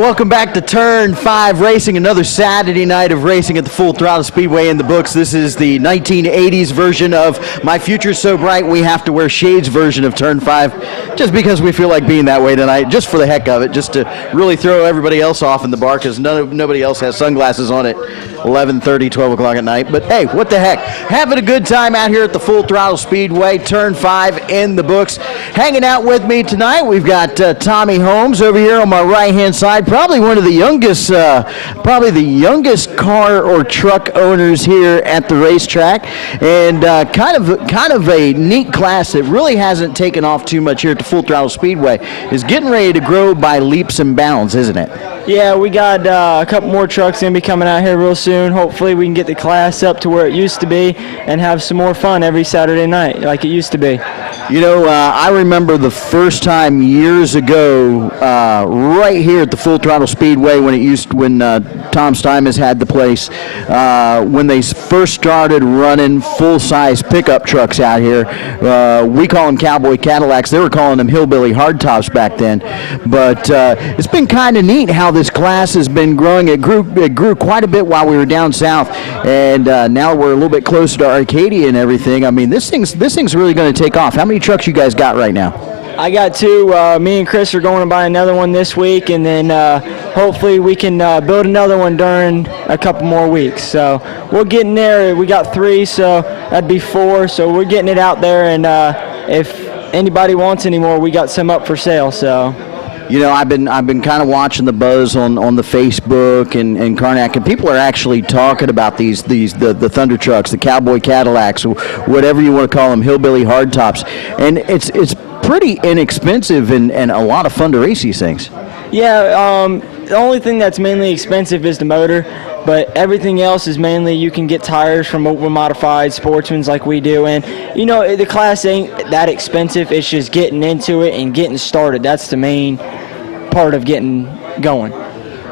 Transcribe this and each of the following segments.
welcome back to Turn 5 Racing, another Saturday night of racing at the Full Throttle Speedway in the books. This is the 1980s version of My Future's So Bright We Have to Wear Shades version of Turn 5, just because we feel like being that way tonight, just for the heck of it, just to really throw everybody else off in the bar, because nobody else has sunglasses on at 11:30, 12 o'clock at night. But hey, what the heck? Having a good time out here at the Full Throttle Speedway, Turn 5 in the books. Hanging out with me tonight, we've got Tommy Holmes over here on my right-hand side, probably one of the youngest, car or truck owners here at the racetrack, and kind of a neat class that really hasn't taken off too much here at the Full Throttle Speedway. Is getting ready to grow by leaps and bounds, isn't it? Yeah, we got a couple more trucks going to be coming out here real soon. Hopefully we can get the class up to where it used to be and have some more fun every Saturday night like it used to be. You know, I remember the first time years ago, right here at the Full Throttle Speedway when Tom Steinmetz had the place, when they first started running full-size pickup trucks out here. We call them cowboy Cadillacs. They were calling them hillbilly hardtops back then. But it's been kind of neat how this class has been growing. It grew quite a bit while we were down south, and now we're a little bit closer to Arcadia and everything. I mean, this thing's really going to take off. How many trucks you guys got right now? I got two. Me and Chris are going to buy another one this week, and then hopefully we can build another one during a couple more weeks. So we're getting there. We got three, so that'd be four. So we're getting it out there, and if anybody wants any more, we got some up for sale. So. You know, I've been kind of watching the buzz on the Facebook and Karnak, and people are actually talking about the Thunder trucks, the cowboy Cadillacs, whatever you want to call them, hillbilly hardtops, and it's pretty inexpensive and a lot of fun to race these things. Yeah, the only thing that's mainly expensive is the motor, but everything else is mainly you can get tires from over-modified sportsmans like we do, and you know the class ain't that expensive. It's just getting into it and getting started. That's the main part of getting going.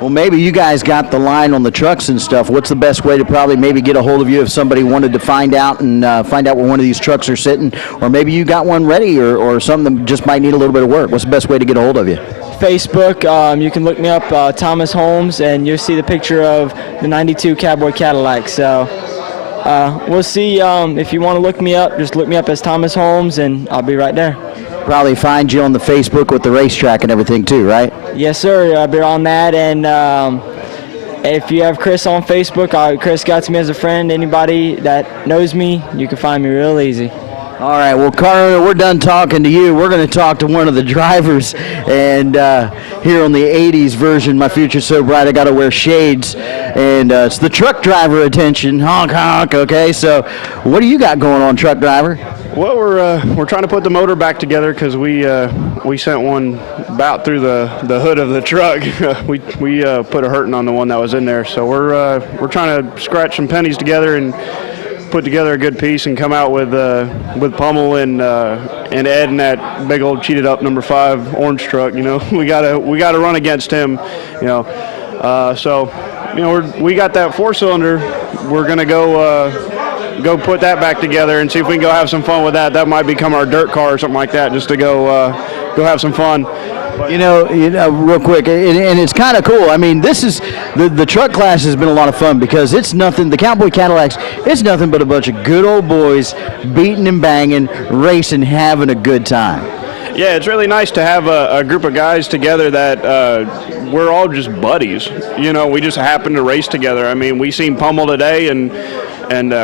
Well, maybe you guys got the line on the trucks and stuff. What's the best way to probably maybe get a hold of you if somebody wanted to find out where one of these trucks are sitting, or maybe you got one ready or something that just might need a little bit of work? What's the best way to get a hold of you? Facebook, you can look me up, Thomas Holmes, and you'll see the picture of the 92 Cowboy Cadillac. So we'll see. If you want to look me up, just look me up as Thomas Holmes, and I'll be right there. Probably find you on the Facebook with the racetrack and everything too, right? Yes, sir. I'll be on that, and if you have Chris on Facebook, Chris got me as a friend. Anybody that knows me, you can find me real easy. All right, well, Carter, we're done talking to you. We're going to talk to one of the drivers, and here on the 80s version, My Future's So Bright, I got to wear shades, and it's the truck driver attention, honk, honk, okay? So what do you got going on, truck driver? Well, we're trying to put the motor back together because we sent one about through the hood of the truck. we put a hurting on the one that was in there, so we're trying to scratch some pennies together and put together a good piece and come out with Pummel and Ed in that big old cheated up number 5 orange truck. You know, we gotta run against him. You know, so you know we got that 4-cylinder. We're gonna go put that back together and see if we can go have some fun with that. That might become our dirt car or something like that, just to go have some fun. You know, real quick, and it's kind of cool. I mean, this is the truck class has been a lot of fun because it's nothing. The Cowboy Cadillacs, it's nothing but a bunch of good old boys beating and banging, racing, having a good time. Yeah, it's really nice to have a group of guys together that we're all just buddies. You know, we just happen to race together. I mean, we seen Pummel today and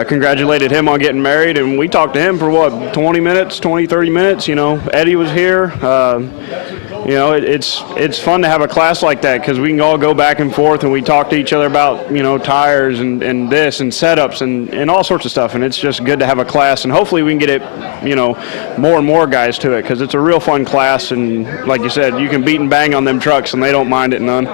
congratulated him on getting married, and we talked to him for 30 minutes. You know, Eddie was here. You know, it's fun to have a class like that because we can all go back and forth and we talk to each other about, you know, tires and this and setups and all sorts of stuff. And it's just good to have a class, and hopefully we can get it, you know, more and more guys to it because it's a real fun class. And like you said, you can beat and bang on them trucks and they don't mind it none.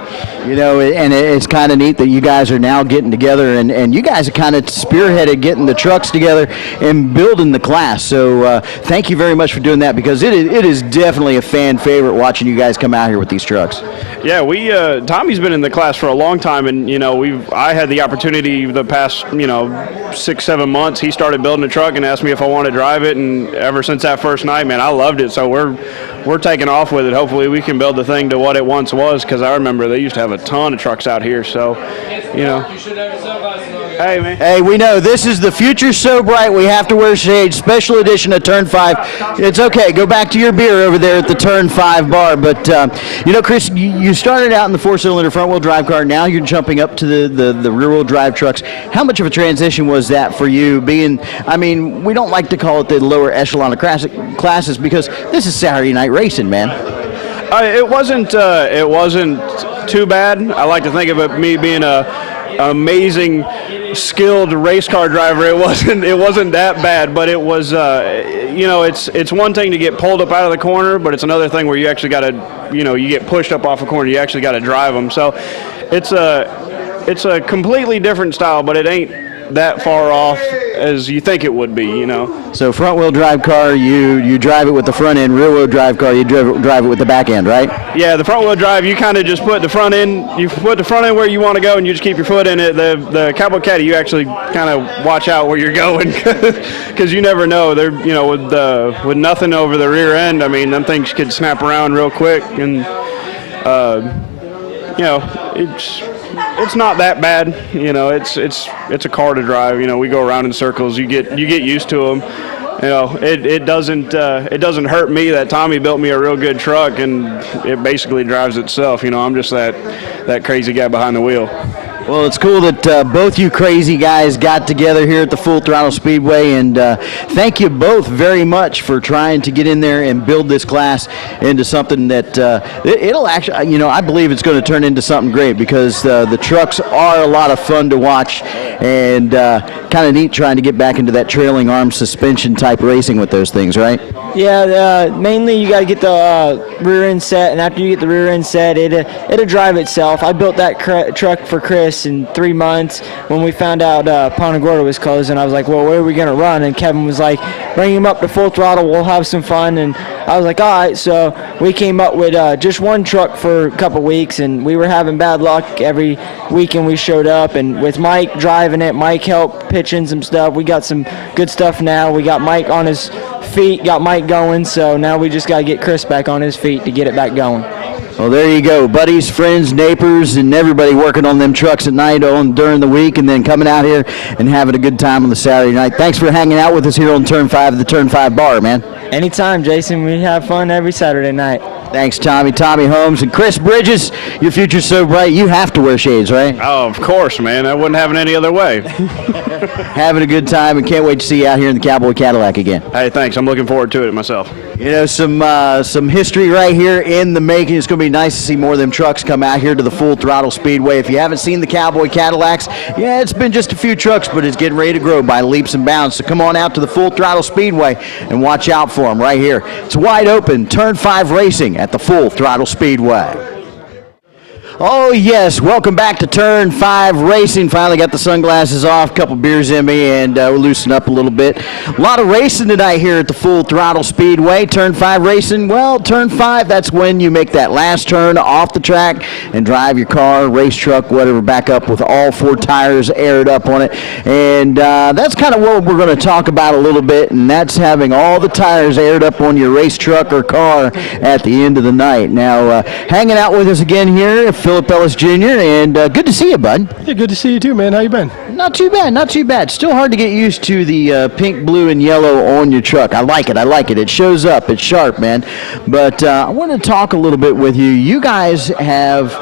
You know, and it's kind of neat that you guys are now getting together and you guys are kind of spearheaded getting the trucks together and building the class. So thank you very much for doing that because it is definitely a fan favorite watching you guys come out here with these trucks. Yeah, Tommy's been in the class for a long time, and you know I had the opportunity the past 6-7 months. He started building a truck and asked me if I wanted to drive it, and ever since that first night, man, I loved it. So we're we're taking off with it. Hopefully we can build the thing to what it once was, because I remember they used to have a ton of trucks out here. So, you know. Hey, man. Hey, we know this is the future so bright we have to wear shades. Special edition of Turn 5. It's okay. Go back to your beer over there at the Turn 5 bar. But, you know, Chris, you started out in the four-cylinder front-wheel drive car. Now you're jumping up to the rear-wheel drive trucks. How much of a transition was that for you being, I mean, we don't like to call it the lower echelon of classes because this is Saturday night racing, man. It wasn't too bad. I like to think of it me being an amazing skilled race car driver. It wasn't that bad, but it was you know, it's one thing to get pulled up out of the corner, but it's another thing where you actually got to, you know, you get pushed up off a corner, you actually got to drive them. So it's a completely different style, but it ain't that far off as you think it would be, you know. So front-wheel drive car, you drive it with the front end. Rear-wheel drive car, you drive it with the back end, right? Yeah, the front-wheel drive, you kind of just put the front end. You put the front end where you want to go, and you just keep your foot in it. The Cowboy Caddy, you actually kind of watch out where you're going, because you never know. They're, you know, with nothing over the rear end. I mean, them things could snap around real quick, and you know, it's not that bad. You know, it's a car to drive. You know, we go around in circles. You get used to them. You know, it doesn't hurt me that Tommy built me a real good truck, and it basically drives itself. You know, I'm just that crazy guy behind the wheel. Well, it's cool that both you crazy guys got together here at the Full Throttle Speedway, and thank you both very much for trying to get in there and build this class into something that it'll actually, you know, I believe it's going to turn into something great, because the trucks are a lot of fun to watch, and kind of neat trying to get back into that trailing arm suspension type racing with those things, right? Yeah, mainly you got to get the rear end set, and after you get the rear end set, it'll drive itself. I built that truck for Chris in 3 months. When we found out Punta Gorda was closing, I was like, well, where are we going to run? And Kevin was like, bring him up to Full Throttle, we'll have some fun. And I was like, all right. So we came up with just one truck for a couple weeks, and we were having bad luck every weekend we showed up. And with Mike driving it, Mike helped pitching some stuff. We got some good stuff now. We got Mike on his feet, got Mike going, so now we just got to get Chris back on his feet to get it back going. Well, there you go. Buddies, friends, neighbors, and everybody working on them trucks at night during the week, and then coming out here and having a good time on the Saturday night. Thanks for hanging out with us here on Turn 5 at the Turn 5 bar, man. Anytime, Jason. We have fun every Saturday night. Thanks, Tommy Holmes, and Chris Bridges. Your future's so bright, you have to wear shades, right? Oh, of course, man. I wouldn't have it any other way. Having a good time, and can't wait to see you out here in the Cowboy Cadillac again. Hey, thanks. I'm looking forward to it myself. You know, some history right here in the making. It's going to be nice to see more of them trucks come out here to the Full Throttle Speedway. If you haven't seen the Cowboy Cadillacs, yeah, it's been just a few trucks, but it's getting ready to grow by leaps and bounds. So come on out to the Full Throttle Speedway and watch out for them right here. It's wide open, Turn 5 racing at the Full Throttle Speedway. Oh, yes. Welcome back to Turn 5 Racing. Finally got the sunglasses off, a couple beers in me, and we're loosening up a little bit. A lot of racing tonight here at the Full Throttle Speedway. Turn 5 Racing, well, Turn 5, that's when you make that last turn off the track and drive your car, race truck, whatever, back up with all four tires aired up on it. And that's kind of what we're going to talk about a little bit, and that's having all the tires aired up on your race truck or car at the end of the night. Now, hanging out with us again here, Philip Ellis Jr., and good to see you, bud. Yeah, good to see you too, man. How you been? Not too bad, not too bad. Still hard to get used to the pink, blue, and yellow on your truck. I like it. It shows up. It's sharp, man. But I want to talk a little bit with you. You guys have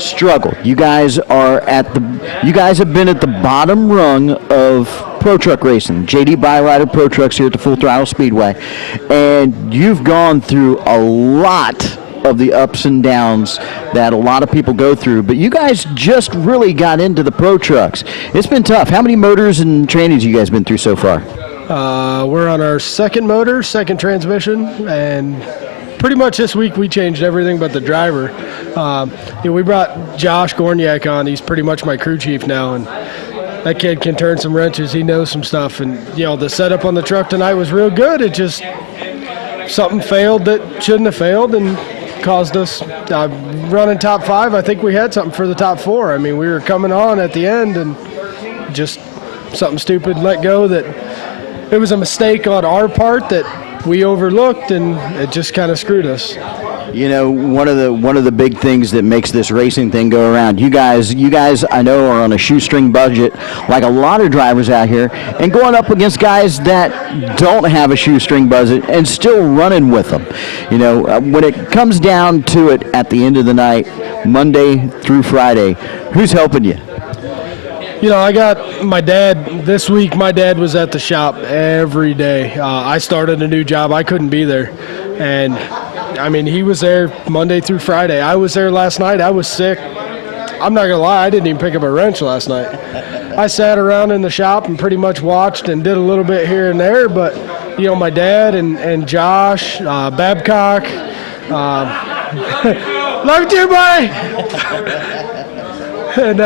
struggled. You guys have been at the bottom rung of pro truck racing, JD Byrider Pro Trucks here at the Full Throttle Speedway, and you've gone through a lot of the ups and downs that a lot of people go through, but you guys just really got into the pro trucks. It's been tough. How many motors and trainings you guys been through so far? We're on our second motor, second transmission, and pretty much this week we changed everything but the driver. We brought Josh Gorniak on. He's pretty much my crew chief now, and that kid can turn some wrenches. He knows some stuff, and the setup on the truck tonight was real good. It just something failed that shouldn't have failed, and caused us running top 5. I think we had something for the top 4. I mean, we were coming on at the end, and just something stupid let go. That it was a mistake on our part that we overlooked, and it just kind of screwed us. You know, one of the big things that makes this racing thing go around. You guys, I know, are on a shoestring budget, like a lot of drivers out here, and going up against guys that don't have a shoestring budget and still running with them. You know, when it comes down to it, at the end of the night, Monday through Friday, who's helping you? You know, I got my dad this week. My dad was at the shop every day. I started a new job. I couldn't be there, and I mean, he was there Monday through Friday. I was there last night. I was sick. I'm not going to lie, I didn't even pick up a wrench last night. I sat around in the shop and pretty much watched and did a little bit here and there, but, you know, my dad and Josh, Babcock, love you, buddy! And,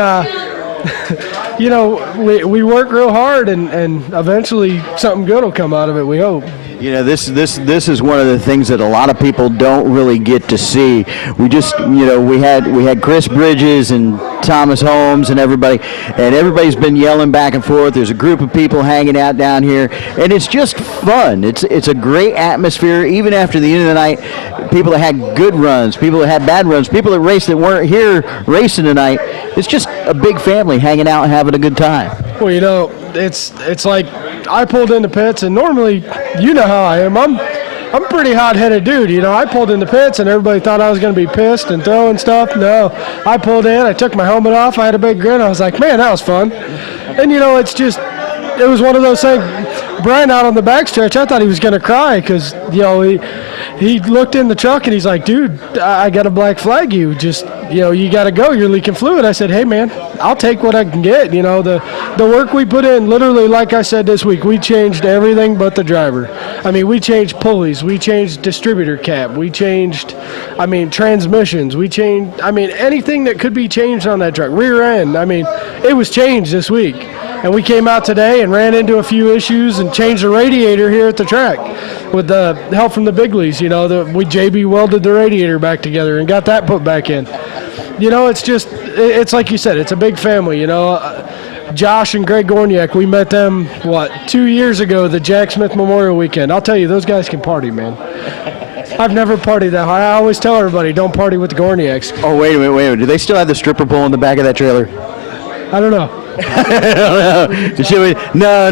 you know, we work real hard, and eventually something good will come out of it, we hope. You know, this is one of the things that a lot of people don't really get to see. We just, you know, we had Chris Bridges and Thomas Holmes and everybody's been yelling back and forth. There's a group of people hanging out down here, and it's just fun. It's a great atmosphere. Even after the end of the night, people that had good runs, people that had bad runs, people that raced that weren't here racing tonight. It's just a big family hanging out and having a good time. Well, you know, it's like I pulled into pits, and normally, you know how I am. I'm a pretty hot-headed dude, you know. I pulled into pits, and everybody thought I was going to be pissed and throwing stuff. No, I pulled in, I took my helmet off, I had a big grin. I was like, man, that was fun. And, you know, it was one of those things. Brian out on the backstretch, I thought he was going to cry because, you know, he looked in the truck and he's like, dude, I got to black flag you. Just, you know, you got to go. You're leaking fluid. I said, hey, man, I'll take what I can get. You know, the work we put in, literally, like I said this week, we changed everything but the driver. I mean, we changed pulleys. We changed distributor cap. We changed, transmissions. We changed, anything that could be changed on that truck. Rear end. It was changed this week. And we came out today and ran into a few issues and changed the radiator here at the track with the help from the Biglies. You know, we JB welded the radiator back together and got that put back in. You know, it's like you said, it's a big family, you know. Josh and Greg Gorniak, we met them, 2 years ago, the Jack Smith Memorial Weekend. I'll tell you, those guys can party, man. I've never partied that hard. I always tell everybody, don't party with the Gorniaks. Oh, wait a minute. Do they still have the stripper pole in the back of that trailer? I don't know. No.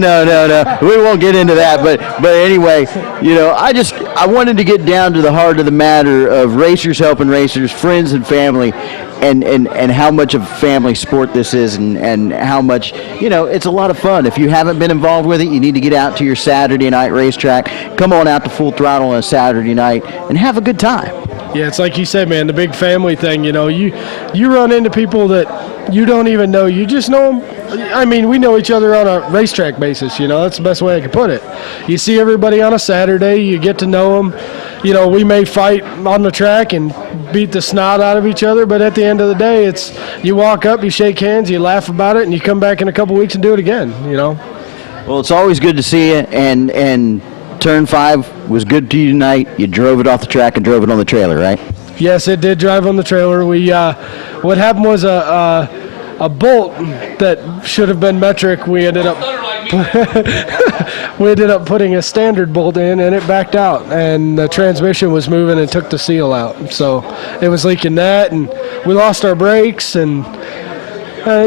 We won't get into that. But anyway, you know, I wanted to get down to the heart of the matter of racers helping racers, friends and family, and how much of a family sport this is, and how much, you know, it's a lot of fun. If you haven't been involved with it, you need to get out to your Saturday night racetrack. Come on out to Full Throttle on a Saturday night and have a good time. Yeah, it's like you said, man, the big family thing. You know, you run into people that you don't even know. You just know them. We know each other on a racetrack basis. You know, that's the best way I could put it. You see everybody on a Saturday. You get to know them. You know, we may fight on the track and beat the snot out of each other, but at the end of the day, it's you walk up, you shake hands, you laugh about it, and you come back in a couple weeks and do it again, you know. Well, it's always good to see you, and Turn 5 was good to you tonight. You drove it off the track and drove it on the trailer, right? Yes, it did drive on the trailer. We what happened was a bolt that should have been metric. We ended up putting a standard bolt in, and it backed out, and the transmission was moving and took the seal out. So it was leaking that, and we lost our brakes, and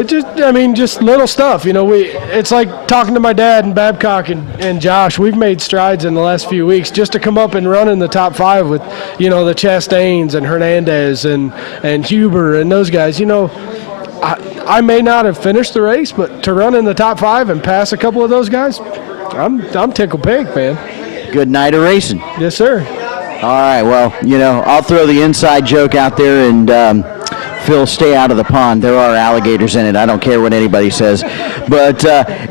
just little stuff. You know, it's like talking to my dad and Babcock and Josh. We've made strides in the last few weeks just to come up and run in the top 5 with, you know, the Chastains and Hernandez and Huber and those guys. You know, I may not have finished the race, but to run in the top 5 and pass a couple of those guys, I'm tickled pink, man. Good night of racing. Yes, sir. All right, well, you know, I'll throw the inside joke out there, and Phil, stay out of the pond. There are alligators in it. I don't care what anybody says. But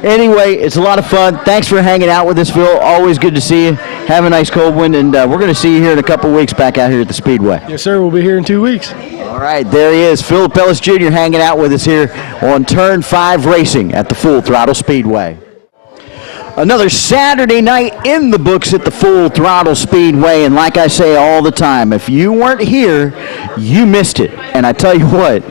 anyway, it's a lot of fun. Thanks for hanging out with us, Phil. Always good to see you. Have a nice cold one, and we're going to see you here in a couple weeks back out here at the Speedway. Yes, sir. We'll be here in 2 weeks. All right, there he is, Phil Pellis Jr. hanging out with us here on Turn 5 Racing at the Full Throttle Speedway. Another Saturday night in the books at the Full Throttle Speedway, and like I say all the time, if you weren't here, you missed it. And I tell you what,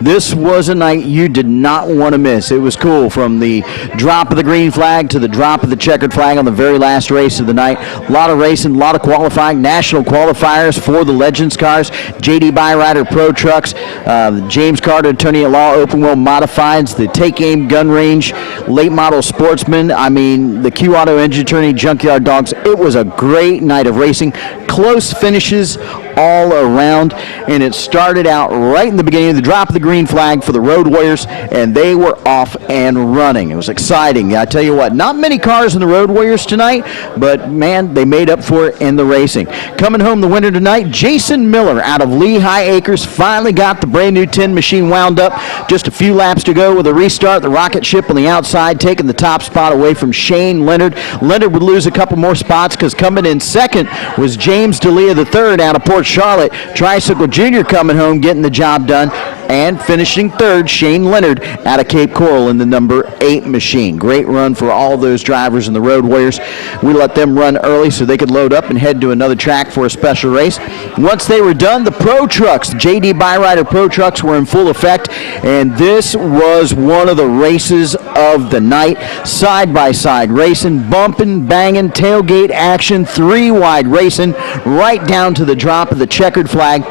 This was a night you did not want to miss. It was cool from the drop of the green flag to the drop of the checkered flag on the very last race of the night. A lot of racing, a lot of qualifying, national qualifiers for the Legends cars, JD Byrider Pro Trucks, the James Carter Attorney at Law Open Wheel Modifieds, the Take Aim Gun Range Late Model Sportsman, the Q Auto Engine Attorney Junkyard Dogs. It was a great night of racing. Close finishes all around, and it started out right in the beginning of the drop of the green flag for the Road Warriors, and they were off and running. It was exciting. I tell you what, not many cars in the Road Warriors tonight, but man, they made up for it in the racing. Coming home the winner tonight, Jason Miller out of Lehigh Acres finally got the brand new 10 machine wound up. Just a few laps to go with a restart. The rocket ship on the outside taking the top spot away from Shane Leonard. Leonard would lose a couple more spots because coming in second was James D'Elia III out of Port Charlotte. Tricycle Jr. coming home, getting the job done. And finishing third, Shane Leonard out of Cape Coral in the number 8 machine. Great run for all those drivers in the Road Warriors. We let them run early so they could load up and head to another track for a special race. Once they were done, the Pro Trucks, JD Byrider Pro Trucks, were in full effect, and this was one of the races of the night. Side-by-side racing, bumping, banging, tailgate action, 3-wide racing, right down to the drop of the checkered flag.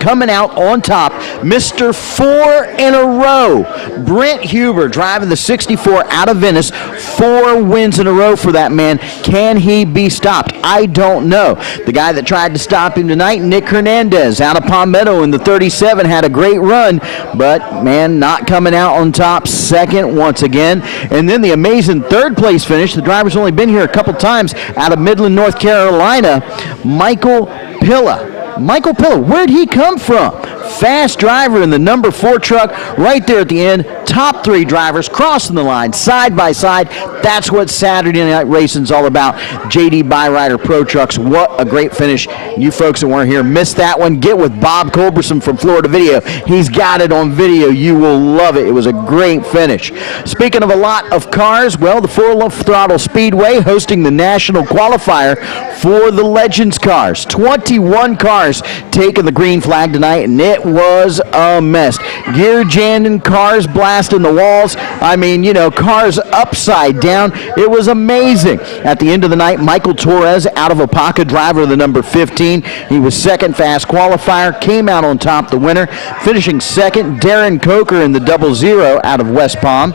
Coming out on top, Mr. 4 in a row, Brent Huber driving the 64 out of Venice. 4 wins in a row for that man. Can he be stopped? I don't know. The guy that tried to stop him tonight, Nick Hernandez out of Palmetto in the 37, had a great run, but man, not coming out on top. Second once again. And then the amazing third place finish. The driver's only been here a couple times, out of Midland, North Carolina, Michael Pilla. Michael Pilla, where'd he come from? Fast driver in the number 4 truck right there at the end. Top 3 drivers crossing the line side by side. That's what Saturday night racing's all about. JD Byrider Pro Trucks, what a great finish. You folks that weren't here missed that one. Get with Bob Culberson from Florida Video. He's got it on video. You will love it. It was a great finish. Speaking of a lot of cars, well, the Full Throttle Speedway hosting the national qualifier for the Legends cars. 21 cars taking the green flag tonight, and it was a mess. Gear jamming, cars blasting the walls. Cars upside down. It was amazing. At the end of the night, Michael Torres out of Apaka, driver of the number 15. He was second fast qualifier, came out on top, the winner. Finishing second, Darren Coker in the 00 out of West Palm.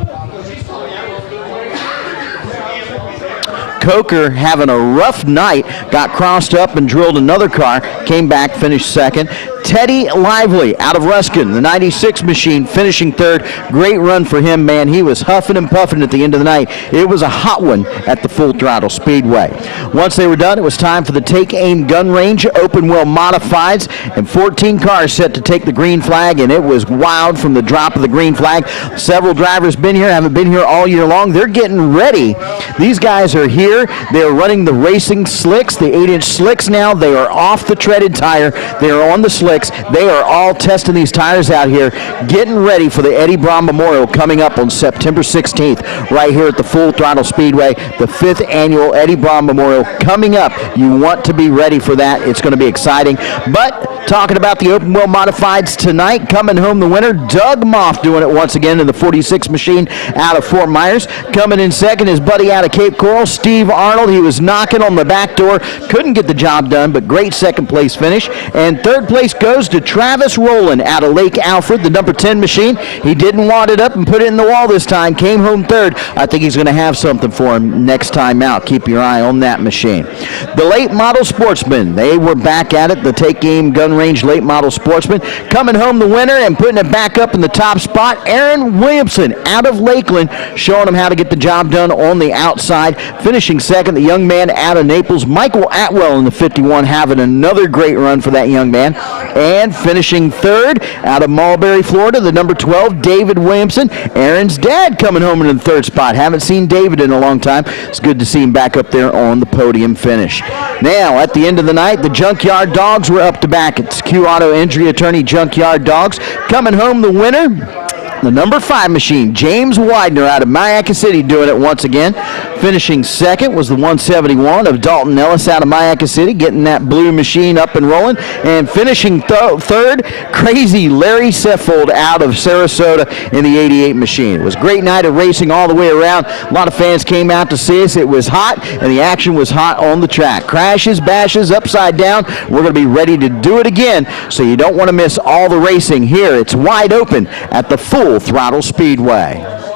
Coker having a rough night, got crossed up and drilled another car, came back, finished second. Teddy Lively out of Ruskin, the 96 machine, finishing third. Great run for him, man. He was huffing and puffing at the end of the night. It was a hot one at the Full Throttle Speedway. Once they were done, it was time for the Take Aim Gun Range Open Wheel Modifieds, and 14 cars set to take the green flag, and it was wild from the drop of the green flag. Several drivers haven't been here all year long. They're getting ready. These guys are here. They're running the racing slicks, the 8-inch slicks now. They are off the treaded tire. They are on the slicks. They are all testing these tires out here, getting ready for the Eddie Braun Memorial coming up on September 16th, right here at the Full Throttle Speedway, the 5th annual Eddie Braun Memorial coming up. You want to be ready for that. It's going to be exciting. But talking about the Open Wheel Modifieds tonight, coming home the winner, Doug Moff doing it once again in the 46 machine out of Fort Myers. Coming in second, his buddy out of Cape Coral, Steve Arnold. He was knocking on the back door, couldn't get the job done, but great second place finish. And third place goes to Travis Rowland out of Lake Alfred, the number 10 machine. He didn't wad it up and put it in the wall this time, came home third. I think he's going to have something for him next time out. Keep your eye on that machine. The late model sportsmen, they were back at it. The Take Aim Gun Range late model sportsmen coming home the winner and putting it back up in the top spot. Aaron Williamson out of Lakeland, showing him how to get the job done on the outside. Finishing second, the young man out of Naples, Michael Atwell in the 51, having another great run for that young man. And finishing third, out of Mulberry, Florida, the number 12, David Williamson. Aaron's dad coming home in the third spot. Haven't seen David in a long time. It's good to see him back up there on the podium finish. Now, at the end of the night, the Junkyard Dogs were up to back. It's Q Auto Injury Attorney Junkyard Dogs. Coming home the winner, the number 5 machine, James Widener out of Mayaca City, doing it once again. Finishing second was the 171 of Dalton Ellis out of Mayaca City, getting that blue machine up and rolling. And finishing third, crazy Larry Seffold out of Sarasota in the 88 machine. It was a great night of racing all the way around. A lot of fans came out to see us. It was hot, and the action was hot on the track. Crashes, bashes, upside down. We're going to be ready to do it again, so you don't want to miss all the racing here. It's wide open at the Full Throttle Speedway.